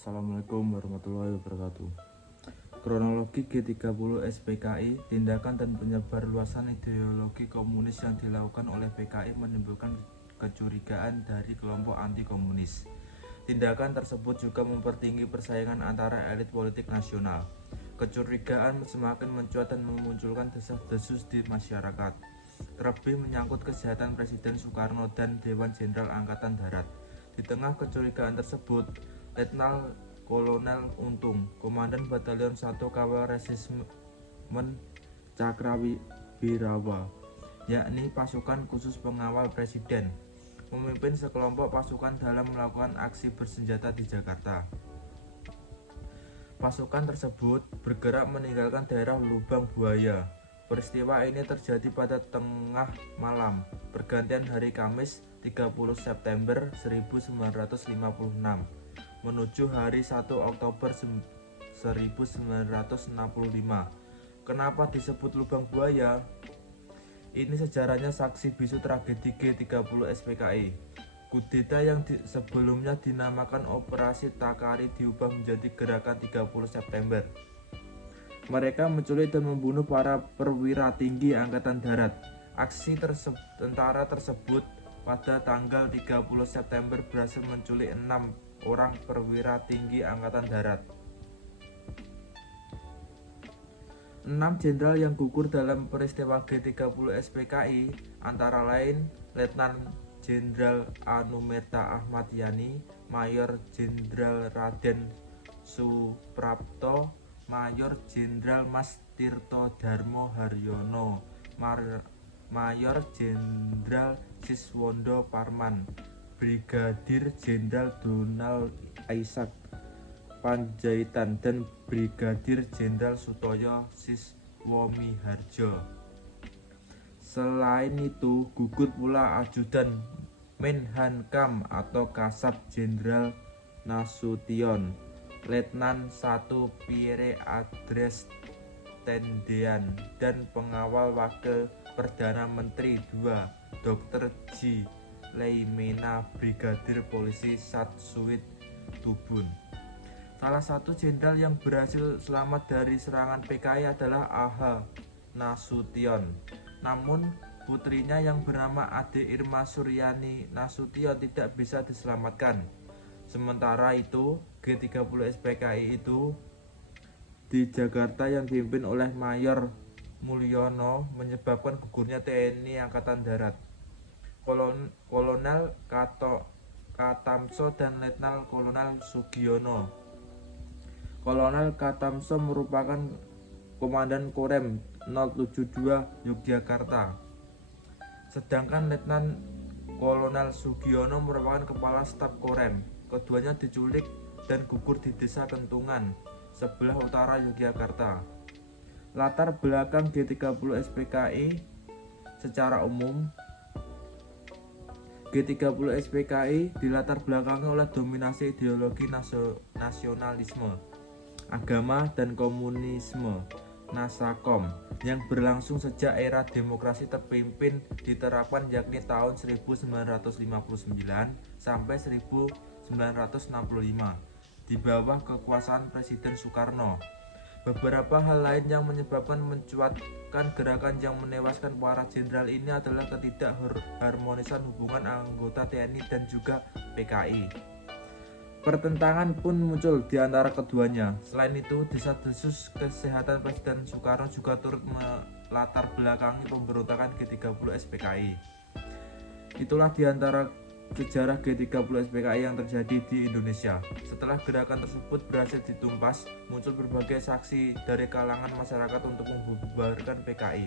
Assalamualaikum warahmatullahi wabarakatuh. Kronologi G30 SPKI, tindakan dan penyebarluasan ideologi komunis yang dilakukan oleh PKI menimbulkan kecurigaan dari kelompok anti komunis. Tindakan tersebut juga mempertinggi persaingan antara elit politik nasional. Kecurigaan semakin mencuat dan memunculkan desas-desus di masyarakat, terlebih menyangkut kesehatan Presiden Soekarno dan Dewan Jenderal Angkatan Darat. Di tengah kecurigaan tersebut, Letnan Kolonel Untung, Komandan Batalion 1 Kawal Resimen Cakrawirawa, yakni pasukan khusus pengawal presiden, memimpin sekelompok pasukan dalam melakukan aksi bersenjata di Jakarta. Pasukan tersebut bergerak meninggalkan daerah Lubang Buaya. Peristiwa ini terjadi pada tengah malam, pergantian hari Kamis 30 September 1956 menuju hari 1 Oktober 1965. Kenapa disebut Lubang Buaya? Ini sejarahnya saksi bisu tragedi G30 SPKI. Kudeta yang sebelumnya dinamakan Operasi Takari diubah menjadi Gerakan 30 September. Mereka menculik dan membunuh para perwira tinggi Angkatan Darat. Aksi tentara tersebut pada tanggal 30 September berhasil menculik 6 orang perwira tinggi Angkatan Darat. 6 jenderal yang gugur dalam peristiwa G30 SPKI antara lain Letnan Jenderal Anumerta Ahmad Yani, Mayor Jenderal Raden Suprapto, Mayor Jenderal Mas Tirto Darmo Haryono, Mayor Jenderal Siswondo Parman, Brigadir Jenderal Donald Isaac Panjaitan, dan Brigadir Jenderal Sutoyo Siswomiharjo. Selain itu, gugur pula Ajudan Menhankam atau Kasat Jenderal Nasution, Letnan 1 Pierre Adres Tendean, dan pengawal Wakil Perdana Menteri 2 Dr. J. Leimena, Brigadir Polisi Satsuit Tubun. Salah satu jenderal yang berhasil selamat dari serangan PKI adalah A.H. Nasution. Namun putrinya yang bernama Ade Irma Suryani Nasution tidak bisa diselamatkan. Sementara itu, G30 SPKI itu di Jakarta yang dipimpin oleh Mayor Mulyono menyebabkan gugurnya TNI Angkatan Darat. Kolonel Katamso dan Letnan Kolonel Sugiono. Kolonel Katamso merupakan Komandan Korem 072 Yogyakarta, sedangkan Letnan Kolonel Sugiono merupakan Kepala Staf Korem. Keduanya diculik dan gugur di Desa Kentungan, sebelah utara Yogyakarta. Latar belakang G30 SPKI secara umum, G30 SPKI dilatar belakangi oleh dominasi ideologi nasionalisme, agama, dan komunisme Nasakom yang berlangsung sejak era demokrasi terpimpin diterapkan, yakni tahun 1959 sampai 1965 di bawah kekuasaan Presiden Soekarno. Beberapa hal lain yang menyebabkan mencuatkan gerakan yang menewaskan para jenderal ini adalah ketidakharmonisan hubungan anggota TNI dan juga PKI. Pertentangan pun muncul di antara keduanya. Selain itu, desas-desus kesehatan Presiden Soekarno juga turut melatar belakangi pemberontakan G30 SPKI. Itulah di antara sejarah G30 SPKI yang terjadi di Indonesia. Setelah gerakan tersebut berhasil ditumpas, muncul berbagai saksi dari kalangan masyarakat untuk membubarkan PKI.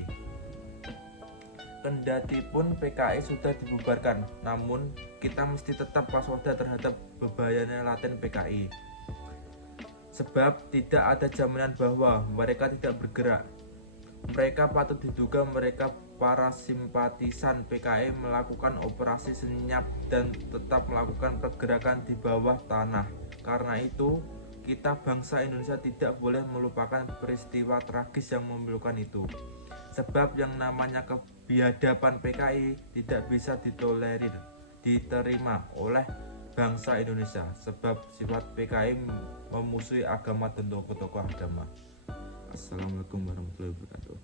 Kendati pun PKI sudah dibubarkan, namun kita mesti tetap waspada terhadap bebayanya laten PKI. Sebab tidak ada jaminan bahwa mereka tidak bergerak. Mereka patut diduga mereka para simpatisan PKI melakukan operasi senyap dan tetap melakukan pergerakan di bawah tanah. Karena itu, kita bangsa Indonesia tidak boleh melupakan peristiwa tragis yang memilukan itu. Sebab yang namanya kebiadaban PKI tidak bisa ditolerir, diterima oleh bangsa Indonesia, sebab sifat PKI memusuhi agama dan tokoh-tokoh agama. Assalamualaikum warahmatullahi wabarakatuh.